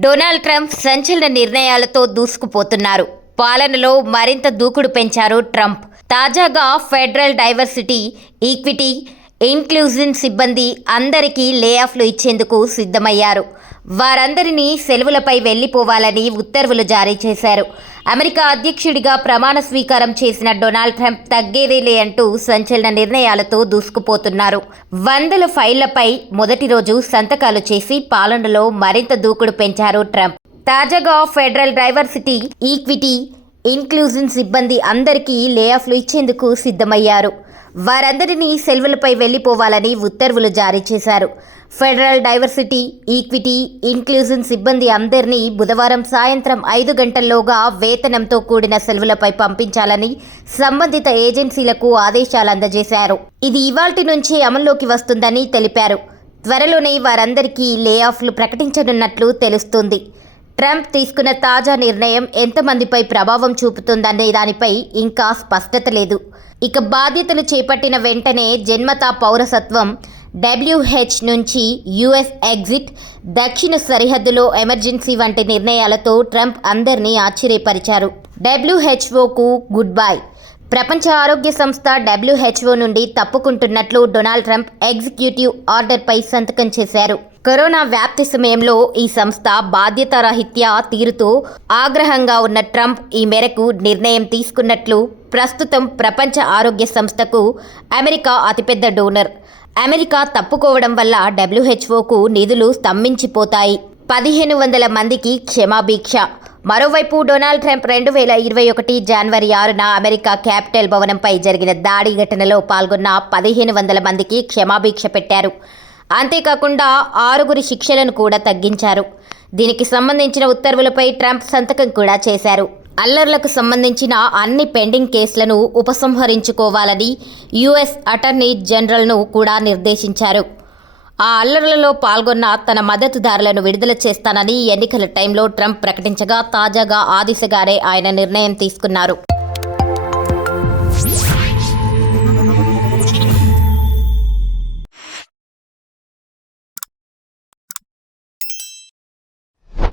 Donald Trump సంచలన నిర్ణయాలతో దూసుకుపోతున్నారు. పాలనలో మరింత దూకుడు పెంచారు ట్రంప్. తాజాగా ఫెడరల్ డైవర్సిటీ, ఈక్విటీ, ఇన్క్లూజన్ సిబ్బంది అందరికీ లేఆఫ్లు ఇచ్చేందుకు సిద్ధమయ్యారు. వారందరినీ సెలవులపై వెళ్లిపోవాలని ఉత్తర్వులు జారీ చేశారు. అమెరికా అధ్యక్షుడిగా ప్రమాణ స్వీకారం చేసిన డొనాల్డ్ ట్రంప్ తగ్గేదేలే అంటూ సంచలన నిర్ణయాలతో దూసుకుపోతున్నారు. వందల ఫైళ్లపై మొదటి రోజు సంతకాలు చేసి పాలనలో మరింత దూకుడు పెంచారు ట్రంప్. తాజాగా ఫెడరల్ డైవర్సిటీ, ఈక్విటీ, ఇన్క్లూజన్ సిబ్బంది అందరికీ లేఆఫ్లు ఇచ్చేందుకు సిద్ధమయ్యారు. వారందరినీ సెలవులపై వెళ్లిపోవాలని ఉత్తర్వులు జారీ చేశారు. ఫెడరల్ డైవర్సిటీ, ఈక్విటీ, ఇన్క్లూజన్ సిబ్బంది అందరినీ బుధవారం సాయంత్రం 5 గంటల్లోగా వేతనంతో కూడిన సెలవులపై పంపించాలని సంబంధిత ఏజెన్సీలకు ఆదేశాలు అందజేశారు. ఇది ఇవాల్టి నుంచి అమల్లోకి వస్తుందని తెలిపారు. త్వరలోనే వారందరికీ లేఆఫ్లు ప్రకటించనున్నట్లు తెలుస్తోంది. ట్రంప్ తీసుకున్న తాజా నిర్ణయం ఎంతమందిపై ప్రభావం చూపుతుందనే దానిపై ఇంకా స్పష్టత లేదు. ఇక బాధ్యతలు చేపట్టిన వెంటనే జన్మతా పౌరసత్వం, WH నుంచి US ఎగ్జిట్, దక్షిణ సరిహద్దులో ఎమర్జెన్సీ వంటి నిర్ణయాలతో ట్రంప్ అందరినీ ఆశ్చర్యపరిచారు. WHOకు గుడ్ బై. ప్రపంచ ఆరోగ్య సంస్థ WHO నుండి తప్పుకుంటున్నట్లు డొనాల్డ్ ట్రంప్ ఎగ్జిక్యూటివ్ ఆర్డర్పై సంతకం చేశారు. కరోనా వ్యాప్తి సమయంలో ఈ సంస్థ బాధ్యతారాహిత్య తీరుతో ఆగ్రహంగా ఉన్న ట్రంప్ ఈ మేరకు నిర్ణయం తీసుకున్నట్లు ప్రస్తుతం ప్రపంచ ఆరోగ్య సంస్థకు అమెరికా అతిపెద్ద డోనర్. అమెరికా తప్పుకోవడం వల్ల WHOకు నిధులు స్తంభించిపోతాయి. 1500 మందికి క్షమాభిక్ష. మరోవైపు డొనాల్డ్ ట్రంప్ 2021 జనవరి 6న అమెరికా క్యాపిటల్ భవనంపై జరిగిన దాడి ఘటనలో పాల్గొన్న 1500 మందికి క్షమాభిక్ష పెట్టారు. అంతేకాకుండా 6 శిక్షలను కూడా తగ్గించారు. దీనికి సంబంధించిన ఉత్తర్వులపై ట్రంప్ సంతకం కూడా చేశారు. అల్లర్లకు సంబంధించిన అన్ని పెండింగ్ కేసులను ఉపసంహరించుకోవాలని US అటార్నీ జనరల్ను కూడా నిర్దేశించారు. ఆ అల్లర్లలో పాల్గొన్న తన మద్దతుదారులను విడుదల చేస్తానని ఎన్నికల టైంలో ట్రంప్ ప్రకటించగా తాజాగా ఆ దిశగానే ఆయన నిర్ణయం తీసుకున్నారు.